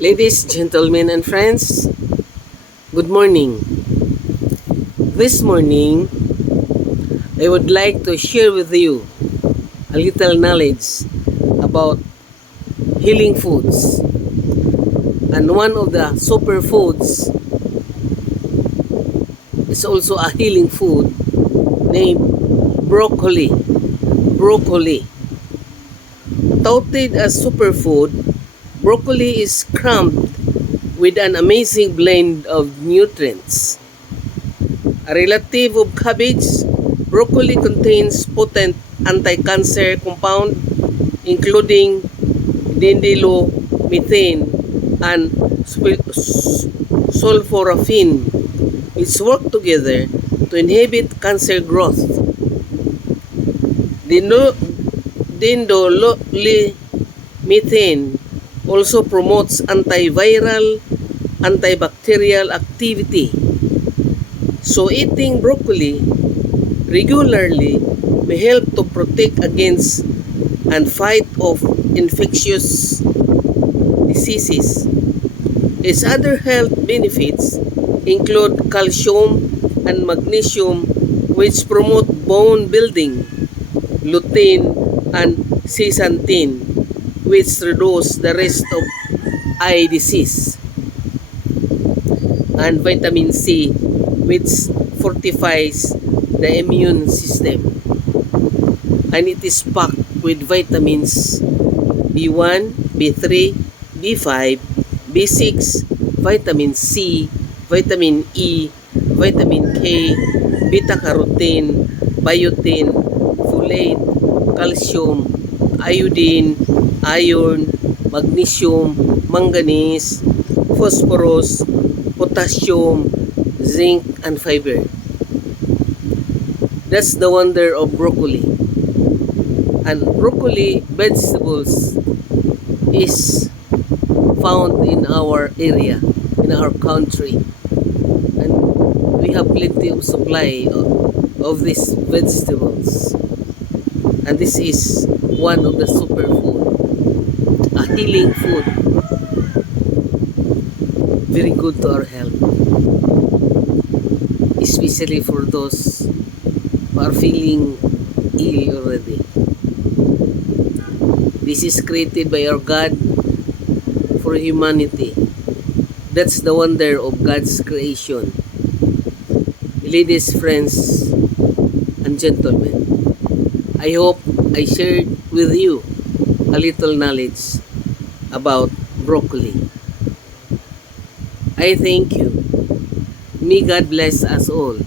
Ladies, gentlemen, and friends, good morning. This morning, I would like to share with you a little knowledge about healing foods. And one of the superfoods is also a healing food named broccoli. Broccoli. Touted as superfood, broccoli is crammed with an amazing blend of nutrients. A relative of cabbage, broccoli contains potent anti-cancer compound including dindylomethane and sulforaphane, which work together to inhibit cancer growth. Dindylomethane also promotes antiviral, antibacterial activity. So eating broccoli regularly may help to protect against and fight off infectious diseases. Its other health benefits include calcium and magnesium, which promote bone building, lutein and zeaxanthin, which reduce the risk of eye disease, and vitamin C, which fortifies the immune system. And it is packed with vitamins B1, B3, B5, B6, vitamin C, vitamin E, vitamin K, beta-carotene, biotin, folate, calcium, iodine, iron, magnesium, manganese, phosphorus, potassium, zinc, and fiber. That's the wonder of broccoli. And broccoli vegetables is found in our area, in our country. And we have plenty of supply of these vegetables. And this is one of the superfood, a healing food. Very good to our health, especially for those who are feeling ill already. This is created by our God for humanity. That's the wonder of God's creation. Ladies, friends, and gentlemen, I hope I shared with you a little knowledge about broccoli. I thank you. May God bless us all.